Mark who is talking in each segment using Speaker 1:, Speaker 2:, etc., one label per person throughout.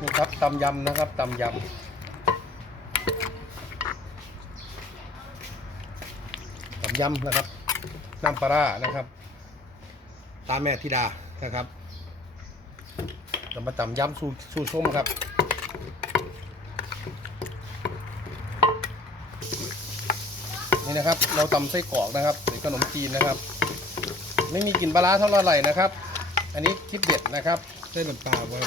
Speaker 1: นี่ครับตำยำนะครับตำยำตำยำนะครับน้ำปลานะครับ ตาแม่ธิดานะครับจะมาตำยำสูสูส้มครับนี่นะครับ เราตำไส้กรอกนะครับหรือขนมจีนนะครับ ไม่มีกลิ่นปลาเท่าไหร่นะครับ อันนี้คลิปเด็ดนะครับ
Speaker 2: เส้นน้ำปลาไว้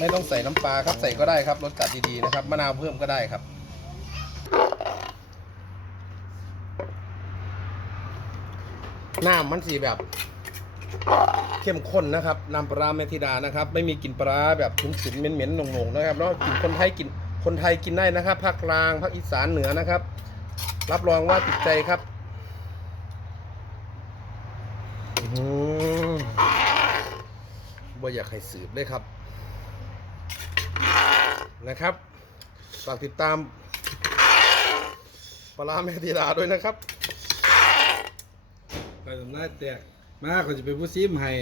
Speaker 1: ไม่ต้องใส่น้ำปลาครับใส่ก็ได้ครับรสจัดดีๆนะครับมะนาวเพิ่มก็ได้ครับ น้ำมันสีแบบ เข้มข้นนะครับน้ำปลาร้าแมธิดานะครับ ไม่มีกลิ่นปลาแบบฉุนๆเหม็นๆหน่งๆนะครับแล้วกลิ่นคนไทยกินคนไทยกินได้นะครับภาคกลางภาคอีสานเหนือนะครับ รับรองว่าติดใจครับอื้อหือบ่อยากให้สืบเลยครับ นะครับ ฝากติดตามปลาแม่ทีดาด้วยนะครับ
Speaker 2: ไปทำหน้าแตกมาเขาจะเป็นผู้ซิมให้